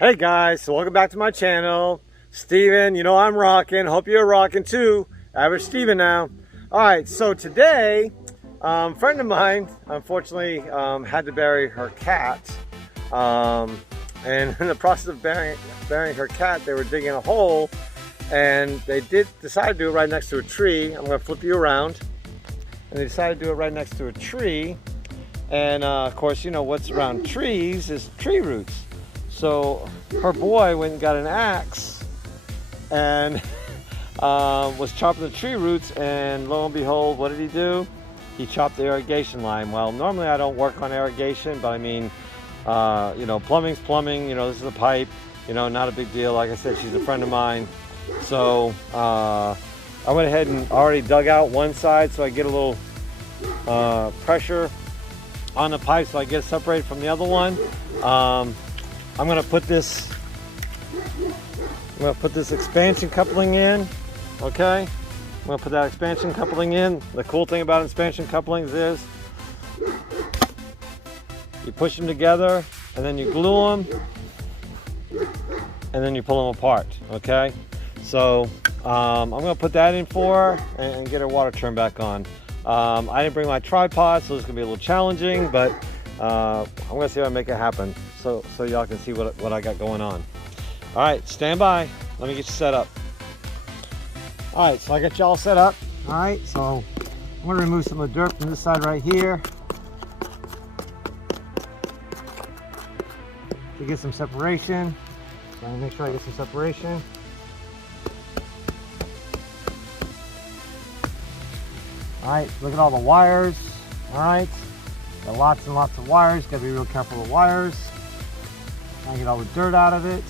Hey guys, so welcome back to my channel. Steven, you know I'm rocking. Hope you're rocking too. Average Steven now. Alright, so today, a friend of mine, unfortunately, had to bury her cat. And in the process of burying her cat, they were digging a hole. And they decide to do it right next to a tree. I'm going to flip you around. And they decided to do it right next to a tree. And of course, you know what's around trees is tree roots. So her boy went and got an axe and was chopping the tree roots, and lo and behold, what did he do? He chopped the irrigation line. Well, normally I don't work on irrigation, but I mean, you know, plumbing's plumbing, you know, this is a pipe, you know, not a big deal. Like I said, she's a friend of mine. So I went ahead and already dug out one side so I get a little pressure on the pipe so I get it separated from the other one. I'm gonna put this expansion coupling in, okay? I'm gonna put that expansion coupling in. The cool thing about expansion couplings is you push them together and then you glue them and then you pull them apart, okay? So I'm gonna put that in for her and get her water turned back on. I didn't bring my tripod, so it's gonna be a little challenging, but I'm gonna see if I make it happen so y'all can see what I got going on. All right, stand by. Let me get you set up. All right, so I got y'all set up. All right, so I'm gonna remove some of the dirt from this side right here to get some separation. So I'm gonna make sure I get some separation. All right, look at all the wires. All right, got lots and lots of wires. Got to be real careful with wires. Try and get all the dirt out of it.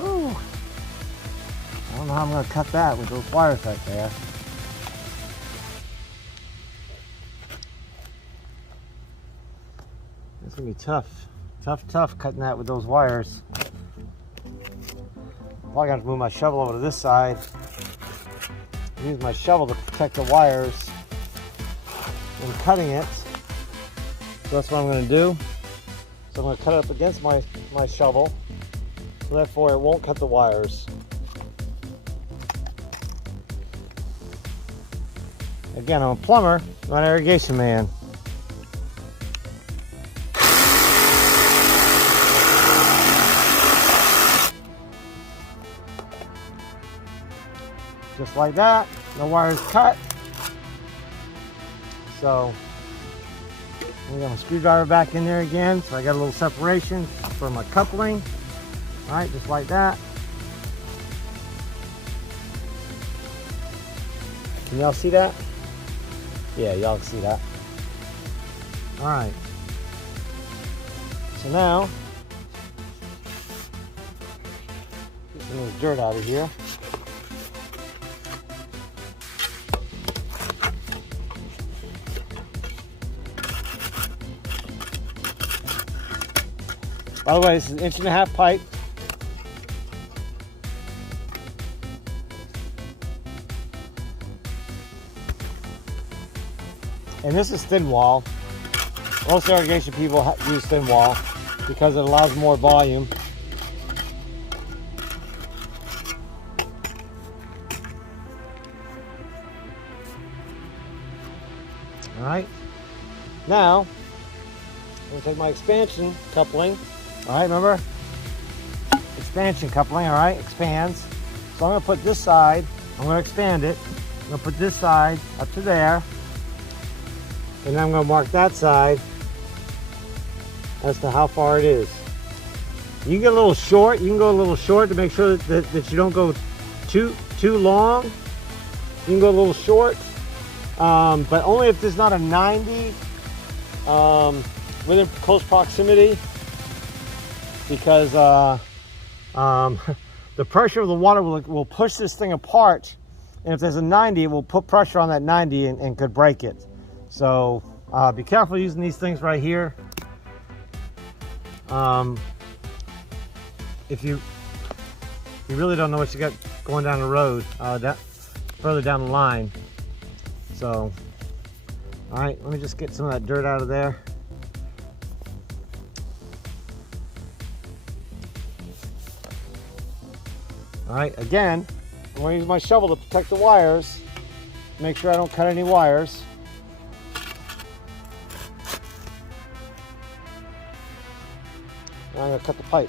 Ooh. I don't know how I'm going to cut that with those wires right there. It's gonna be tough cutting that with those wires. Well, I gotta move my shovel over to this side. Use my shovel to protect the wires when cutting it. So that's what I'm gonna do. So I'm gonna cut it up against my shovel, so therefore it won't cut the wires. Again, I'm a plumber, not an irrigation man. Just like that, the wire's cut. So I'm gonna screwdriver back in there again, so I got a little separation for my coupling. All right, just like that. Can y'all see that? Yeah, y'all can see that. All right. So now, get some of the dirt out of here. By the way, this is an 1.5 inch pipe. And this is thin wall. Most irrigation people use thin wall because it allows more volume. All right. Now, I'm going to take my expansion coupling. All right, remember? Expansion coupling, all right, expands. So I'm gonna put this side, I'm gonna expand it. I'm gonna put this side up to there. And then I'm gonna mark that side as to how far it is. You can get a little short, you can go a little short to make sure that you don't go too long. You can go a little short, but only if there's not a 90 within close proximity. Because the pressure of the water will push this thing apart, and if there's a 90, it will put pressure on that 90 and could break it. So be careful using these things right here. if you really don't know what you got going down the road, further down the line. So, all right, let me just get some of that dirt out of there. All right, again, I'm going to use my shovel to protect the wires. Make sure I don't cut any wires. Now I'm going to cut the pipe.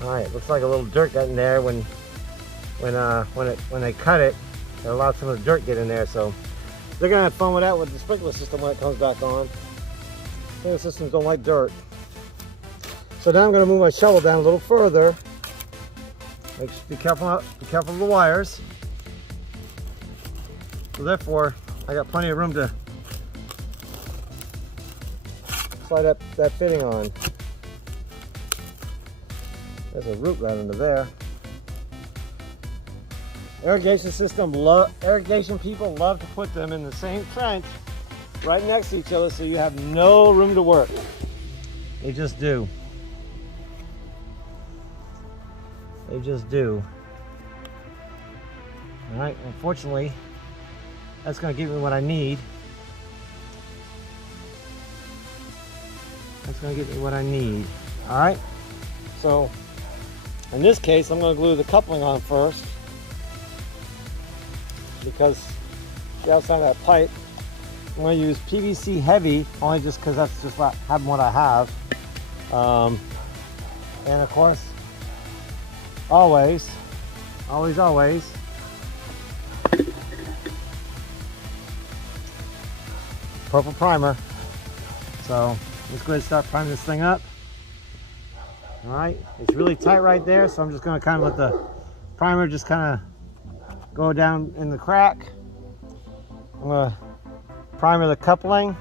All right, looks like a little dirt got in there when they cut it. It allowed some of the dirt get in there, so they're gonna have fun with that with the sprinkler system when it comes back on. Sprinkler systems don't like dirt. So now I'm gonna move my shovel down a little further. Be careful of the wires. So therefore, I got plenty of room to slide that fitting on. There's a root right under there. Irrigation people love to put them in the same trench right next to each other so you have no room to work. They just do. They just do. All right, unfortunately, that's gonna give me what I need. That's gonna give me what I need. All right, so in this case, I'm gonna glue the coupling on first, because the outside of that pipe, I'm going to use PVC heavy, only just because that's just what I have. And of course, always, purple primer. So let's go ahead and start priming this thing up. All right, it's really tight right there, so I'm just going to kind of let the primer just kind of go down in the crack. I'm going to primer the coupling.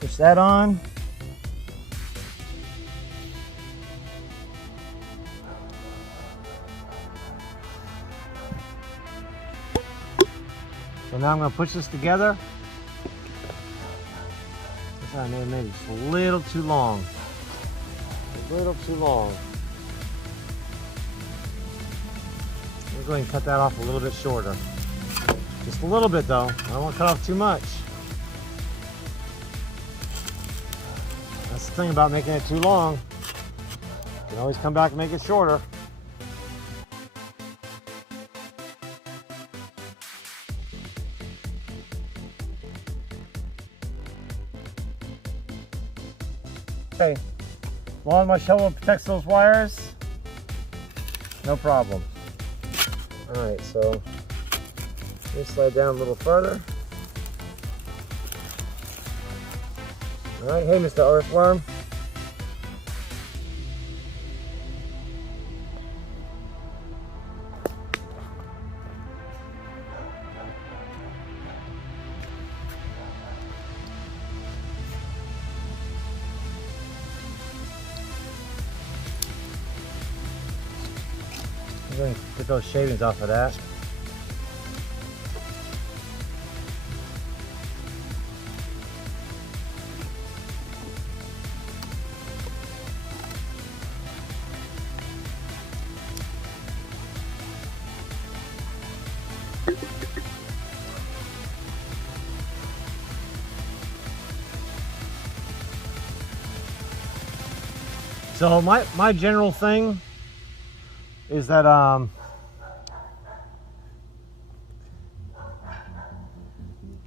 Push that on. So now I'm going to push this together. I may have made it just a little too long. A little too long. I'm going to cut that off a little bit shorter. Just a little bit though. I don't want to cut off too much. That's the thing about making it too long. You can always come back and make it shorter. Okay, as long as my shovel protects those wires, no problem. All right, so let me slide down a little further. All right, hey, Mr. Earthworm. I'm going to get those shavings off of that. So my general thing is that let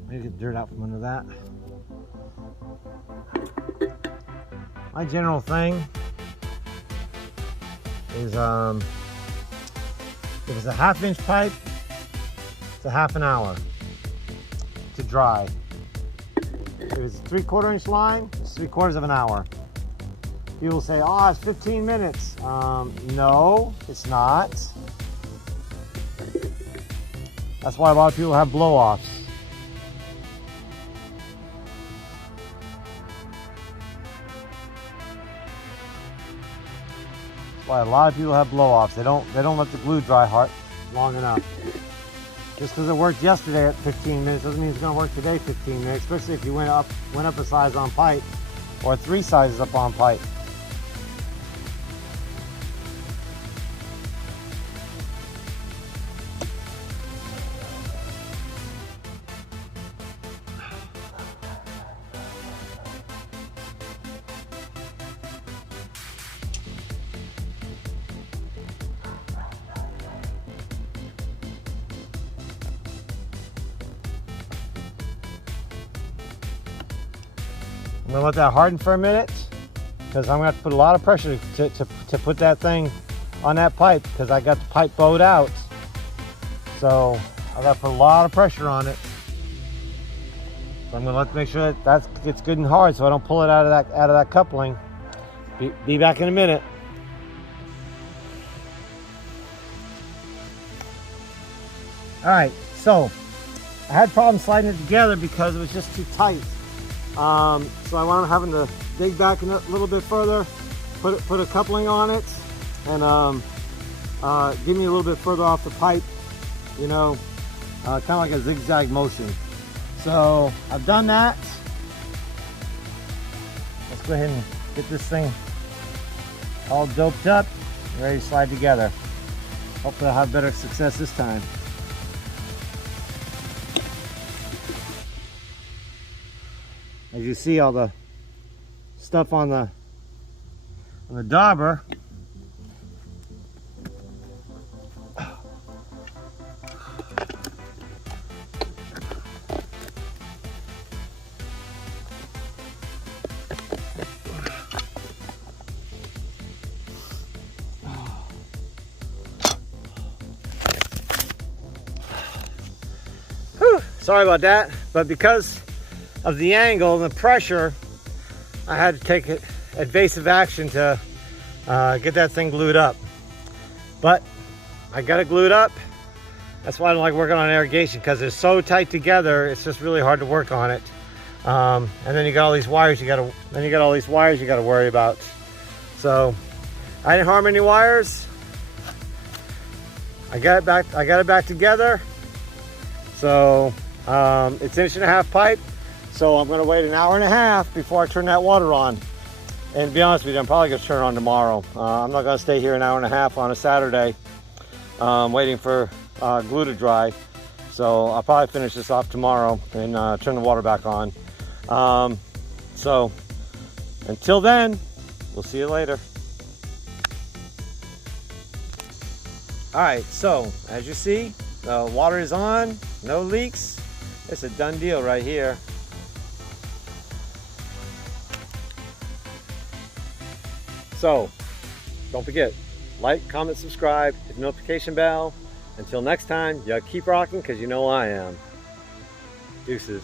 me get the dirt out from under that. My general thing is if it's a 1/2 inch pipe, it's a half an hour to dry. If it's a 3/4 inch line, it's 3/4 of an hour. People say, oh, it's 15 minutes. No, it's not. That's why a lot of people have blow-offs. That's why a lot of people have blow-offs. They don't let the glue dry hard long enough. Just because it worked yesterday at 15 minutes doesn't mean it's going to work today 15 minutes, especially if you went up a size on pipe or 3 sizes up on pipe. I'm going to let that harden for a minute because I'm going to have to put a lot of pressure to put that thing on that pipe because I got the pipe bowed out. So I got to put a lot of pressure on it. So I'm going to make sure that it's good and hard so I don't pull it out of that coupling. Be back in a minute. All right, so I had problems sliding it together because it was just too tight. So I wound up having to dig back a little bit further, put a coupling on it, and give me a little bit further off the pipe, you know, kind of like a zigzag motion. So I've done that. Let's go ahead and get this thing all doped up, ready to slide together. Hopefully I'll have better success this time. As you see, all the stuff on the dauber. Whew, sorry about that, but because of the angle and the pressure, I had to take evasive action to get that thing glued up. But I got it glued up. That's why I don't like working on irrigation, because they're so tight together. It's just really hard to work on it. And then you got all these wires you got to worry about. So I didn't harm any wires. I got it back together. So it's 1.5 inch pipe. So I'm going to wait 1.5 hours before I turn that water on. And to be honest with you, I'm probably going to turn it on tomorrow. I'm not going to stay here 1.5 hours on a Saturday waiting for glue to dry. So I'll probably finish this off tomorrow and turn the water back on. So until then, we'll see you later. All right, so as you see, the water is on, no leaks. It's a done deal right here. So, don't forget, like, comment, subscribe, hit the notification bell. Until next time, y'all keep rocking, because you know I am. Deuces.